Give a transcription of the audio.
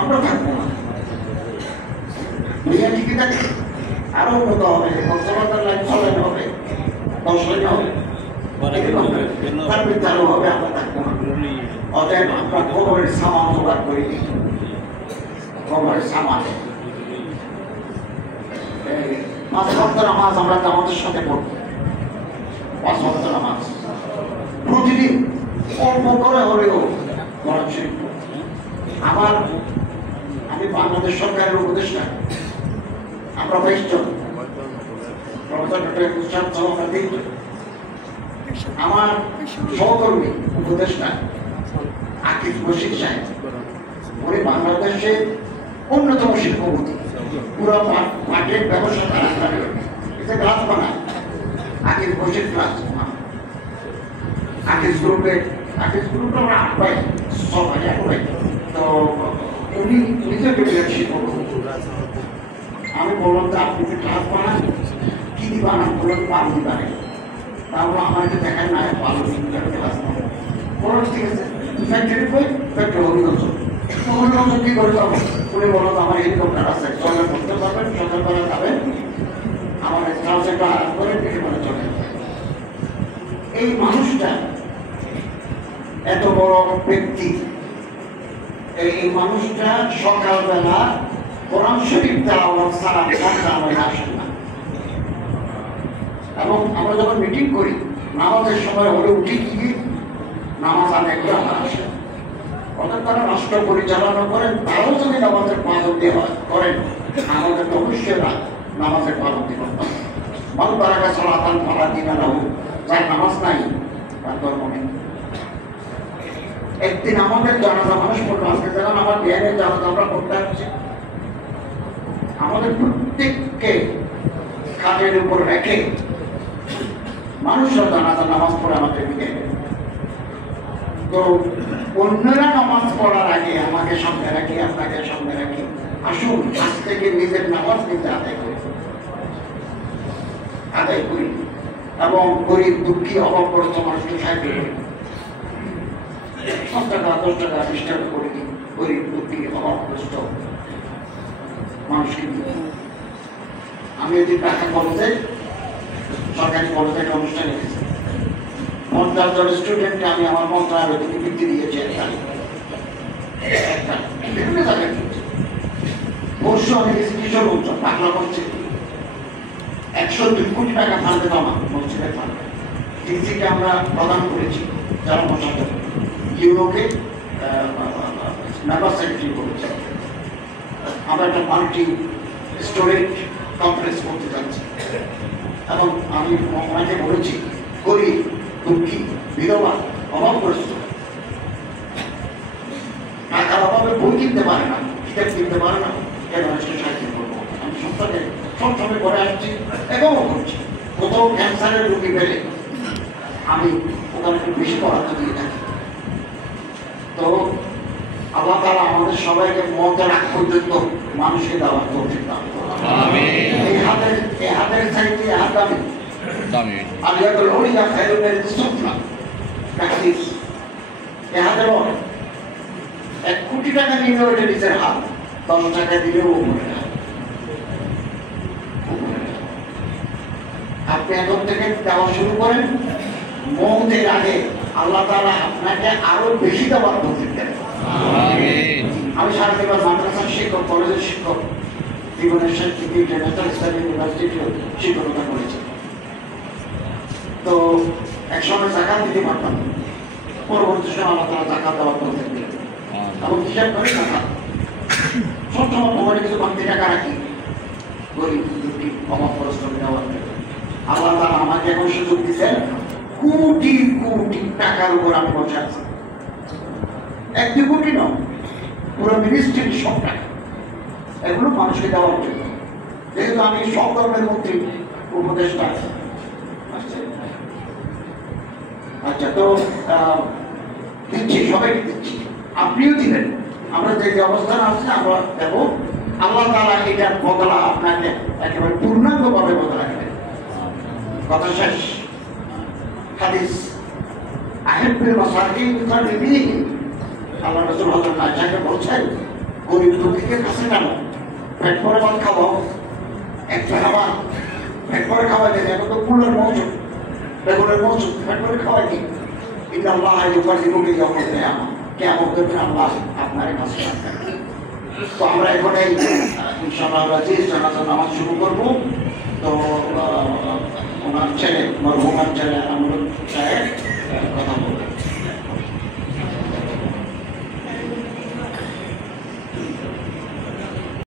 আমরা থাকবো না, দুনিয়া ঠিকই থাকে, আরো উন্নত হবে, কক্সবাজার লাইন 6 লাইন হবে, 10 লাইন হবে, তার ভিতরে আরো হবে, আমরা থাকবো না। অতএব আমরা কবরের সামান জোগাড় করি, কবরের সামান 5 ওয়াক্ত নামাজ আমরা জামাতের সাথে পড়ব, 5 ওয়াক্ত নামাজ প্রতিদিন অল্প করে হলেও পড়া শিখব। আমি বাংলাদেশ সরকারের উপদেষ্টা, আমরা 22 জন, প্রফেসর ডক্টর ইউসুফ সাহেব 3 জন, আমার সহকর্মী উপদেষ্টা আকিব বশির সাহেব, উনি বাংলাদেশের অন্যতম শিল্পপতি, পুরো মাঠের ব্যবসা তারা করে, এটা গ্লাস বানায়, আকিব বশির গ্লাস, আকিব গ্রুপে আমরা 8 ভাই 6 ভাই 1 ভাই। তো উনি নিজে শিল্পপতি। আমি বললাম যে আপনি যে গ্লাস বানান, কি দিবা না? বললাম পাল দিবানে। তারপর আমাকে দেখায় না পাল গ্লাস বানাবো, বললাম ঠিক আছে, ফ্যাক্টরি কই? ফ্যাক্টরি হবিগঞ্জ। হবিগঞ্জ কি করে যাবো? উনি বললো আমার হেলিকপ্টার আছে, চলে করতে পারবেন, সকালবেলা যাবেন, আমার ট্রান্সফার আরাম করে বিকেলবেলা চলে যাবেন। এই মানুষটা এত বড় ব্যক্তি, এই মানুষটা সকালবেলা কোরআন শরীফ তেলাওয়াত ছাড়া মন্ত্রণালয়ে আসেন না। এবং আমরা যখন মিটিং করি, নামাজের সময় হলে উঠে গিয়ে নামাজ আদায় করে আমরা আসেন। অর্থাৎ তারা রাষ্ট্র পরিচালনা করেন, তারাও যদি নামাজের পাবন্দি করেন, আমাদের তো অবশ্যই নামাজের পাবন্দি করতাম। মানুষ তারা কাছে আদান পাড়া দিনা রাহু, যার নামাজ নাই তার ধর্ম নেই। একদিন আমাদের জানাজা মানুষ পড়লো, আজকে যখন আমার বিহারের জানাজা আমরা করতে আসছি, আমাদের প্রত্যেককে খাটের উপর রেখে মানুষরা জানাজা নামাজ পড়ে আমাদের বিদায় দেয়। তো অন্যরা নামাজ পড়ার আগে আমাকে সামনে রাখি, আপনাকে সামনে রাখি, আসুন আজ থেকে নিজের নামাজ নিজে আদায় করি এবং গরিব দুঃখী অভাবগ্রস্ত মানুষকে সাহায্য করি। 5 টাকা 10 টাকা 20 টাকা করে দিই গরিব দুঃখী অভাবগ্রস্ত মানুষকে। আমি যদি ঢাকা কলেজে, সরকারি কলেজে একটা অনুষ্ঠান রেখেছি, 50 জন স্টুডেন্টকে আমি আমার মন্ত্রণালয় থেকে বৃত্তি দিয়েছি একটা বিভিন্ন জায়গায়। পরশু আমি গেছি কিশোরগঞ্জ, বাংলা মসজিদ 102 কোটি টাকা ফান্ডে জমা, মসজিদের ফান্ডে ডিসিকে আমরা প্রদান করেছি, যারা মশাতে ইউরোকে মেম্বার সেক্রেটারি করেছে। আমরা একটা মাল্টি স্টোরেজ কমপ্লেক্স করতে যাচ্ছি এবং আমি ওনাকে বলেছি গরিব দুঃখী বিধবা অভাবগ্রস্ত, টাকার অভাবে বই কিনতে পারে না, কিতাব কিনতে পারে না, এই মানুষকে সাহায্য করবো। আমি সপ্তাহে সবসময় করে আসছি, এখনও করছি। কোথাও ক্যান্সারের রোগী পেলে আমি ওখানে একটু বেশি পড়াতে দিয়ে থাকি। তো আল্লাহ তাআলা আমাদের সবাইকে মতের আগ পর্যন্ত মানুষকে দাওয়াত করতে দাও। এই হাতের চাইতে হাত দামি আলিয়াতুল উলিয়া খায়রুন মিনাস সুফলা। এই হাতের 1 কোটি টাকা নিলেও এটা নিজের হাত, 10 টাকা দিলেও উপরে হাত। আপনি এখন থেকে দেওয়া শুরু করেন, মৌতের আগে আল্লাহ তাআলা আপনাকে আরো বেশি দেওয়ার তৌফিক দেন। আমি সারা জীবন মাদ্রাসার শিক্ষক, কলেজের শিক্ষক, জীবনের শেষ থেকে ইন্টারন্যাশনাল ইসলামিক ইউনিভার্সিটিও শিক্ষকতা করেছি। তো একসময় জাকাত দিতে পারতাম, পরবর্তী সময় আল্লাহ তাআলা জাকাত দেওয়ার তৌফিক দিলেন এবং হিসাব করে জাকাত সবসময় তোমার কিছু বাড়তি টাকা রাখি গরিব দুঃখী অভাবগ্রস্ত দেওয়ার। আল্লাহ তাআলা আমাকে এখন সুযোগ দিচ্ছেন, কোটি কোটি টাকার উপর আমি বসে আছি। 1-2 কোটি নয়, পুরো মিনিস্ট্রির সব টাকা, এগুলো মানুষকে দেওয়ার জন্য। যেহেতু আমি সব ধর্মের মধ্যে উপদেষ্টা আছি। আচ্ছা, তো দিচ্ছি, সবাইকে দিচ্ছি, আপনিও দিবেন। আমরা যে অবস্থান আছে আমরা দেব। আল্লাহ তাআলা এটার বদলা আপনাকে একেবারে পূর্ণাঙ্গভাবে বদলা দেবেন। কথা শেষ। হাদিস আহিব্বুল মাসাকিন বিকারবিহি আল্লাহ রাসূল হযরত আয়েশাকে বলছেন গরিব দুঃখীকে কাছে টানো, পেট ভরে ভাত খাওয়াও, একটা খাবার পেট ভরে খাওয়া যায়। এখন তো ফুলের মৌসুম, বেগুনের মৌসুম, পেট ভরে খাওয়াই কি? ইন্নাল্লাহ ইউকাল্লিমুকা ইয়াওমাল কিয়ামা, কিয়ামতের দিন আল্লাহ আপনার কাছে রাখবেন। তো আমরা এখন এই ইনশাআল্লাহ রাজিজ জানাজা নামাজ শুরু করব। তো ওনার ছেলে মরহুমার ছেলে আমরুল সাহেব কথা